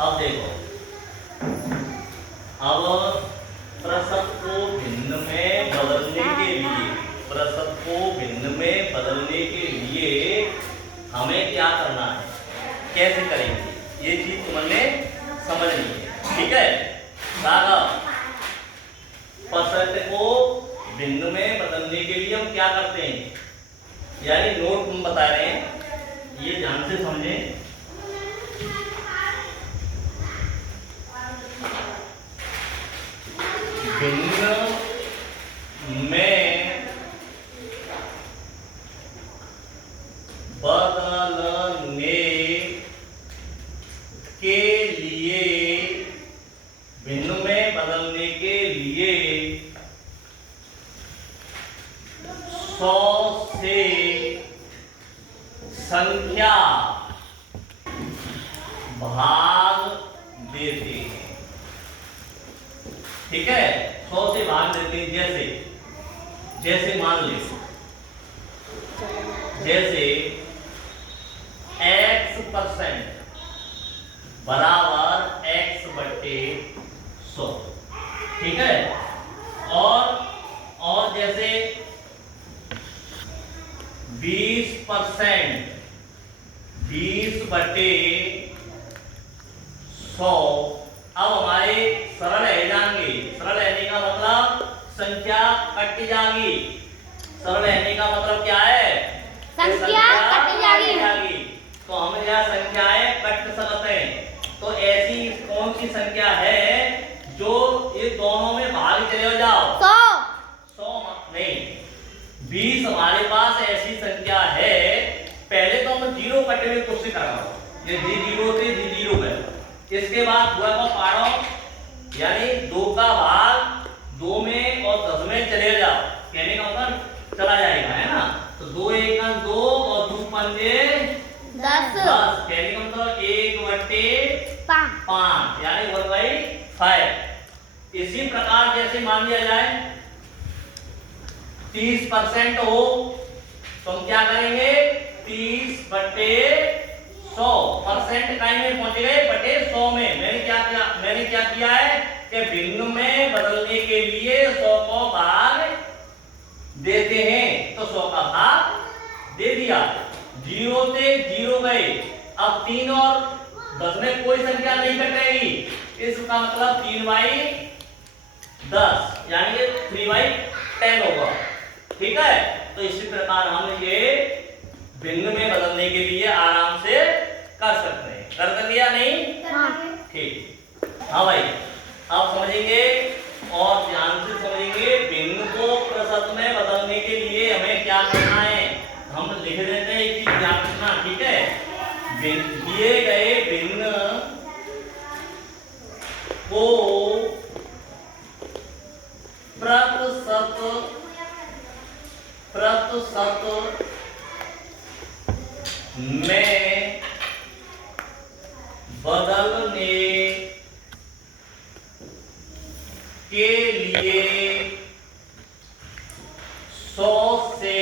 अब देखो, अब प्रतिशत को भिन्न में बदलने के लिए, प्रतिशत को भिन्न में बदलने के लिए हमें क्या करना है, कैसे करेंगे, ये चीज तुमने समझनी है। ठीक है, प्रतिशत को भिन्न में बदलने के लिए हम क्या करते हैं, यानी नोट हम बता रहे हैं, ये ध्यान से समझें। भिन्न में बदलने के लिए, भिन्न में बदलने के लिए 100 से संख्या भाग देते हैं। ठीक है, 100 से भाग देते हैं। जैसे मान ले, जैसे x% बराबर x बटे 100। ठीक है, और जैसे 20% 20 बटे 100। अब हमारे सरल रह जाएंगे, सरल रहने का मतलब संख्या कट जाएगी। सरल रहने का मतलब क्या है, संख्या कट जाएगी। तो हम यहाँ संख्याएं कट सकते हैं। तो ऐसी कौन सी संख्या है जो ये दोनों में भाग चले जाओ? 100 नहीं, 20 हमारे पास ऐसी संख्या है। पहले तो हम 0 कटने की कोशिश कर रहा हूँ, ये जी0 से जी0 है। इसके बाद 2 का पारो, यानी 2 का भाग 2 में और 10 में चले जाओ, कहने का मतलब चला जाएगा, है ना। तो 2 1 2 और 2 पंजे 10, कहने का मतलब 1 बटे 5, यानी 1/5। इसी प्रकार जैसे मान लिया जाए 30% हो, तो हम क्या करेंगे, 30 बटे 100%। कहीं में पहुंच गए, बटे 100 में। मैंने क्या किया है कि भिन्न में बदलने के लिए 100 को भाग देते हैं, तो 100 का भाग दे दिया। 0 से 0 गए, अब 3 और 10 में कोई संख्या नहीं कटेगी, इसका मतलब 3/10, यानी कि 3/10 होगा। ठीक है, तो इसी प्रकार हम ये भिन्न में बदलने के लिए आराम से कर सकते हैं। कर लिया नहीं? हाँ। ठीक, हाँ भाई, आप समझेंगे और ध्यान से समझेंगे। भिन्न को प्रतिशत में बदलने के लिए हमें क्या करना है, हम लिख देते हैं कि क्या करना। ठीक है, दिए गए भिन्न को प्रतिशत में बदलने के लिए 100 से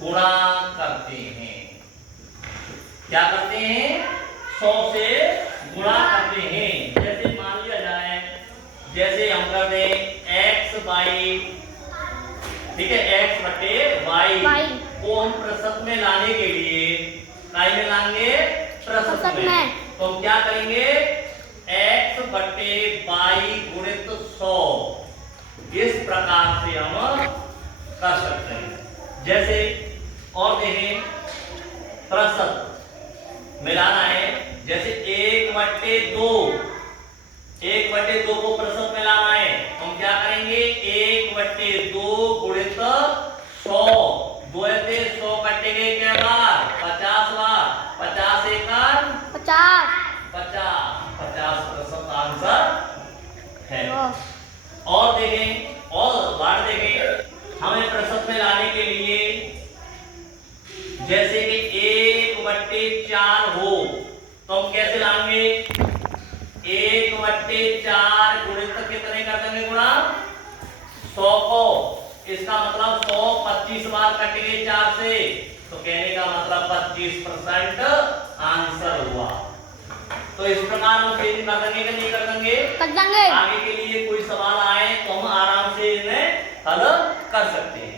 गुणा करते हैं। क्या करते हैं, 100 से गुणा करते हैं। जैसे मान लिया जाए, जैसे हम करते हैं x बाई, ठीक है, x बटे y को हम प्रतिशत में लाने के लिए काय में लाएंगे, प्रतिशत में। तो हम क्या करेंगे, x बटे y गुणित 100, इस प्रकार से हम कर सकते हैं। जैसे और देखें, प्रतिशत मिलाना है, जैसे 1/2 को प्रतिशत में लाना है, हम क्या करेंगे, 1/2 गुणित 100, 2 से 100 कटेंगे क्या बार, 50 बार, 50 एकड़ 50% आंसर है। और देखें, और बार देखें, हमें प्रतिशत में लाने के लिए जैसे कि 1/4 हो, तो हम कैसे लाएंगे, 1/4 गुणित कितने कर देंगे, गुणा 100 को। इसका मतलब 100 25 बार कटेंगे 4 से, तो कहने का मतलब 25% आंसर हुआ। तो इस प्रकार हम चेंज कर देंगे कि नहीं कर देंगे? कर देंगे। आगे के लिए कोई सवाल आए तो हम आराम से इन्हें हल कर सकते हैं।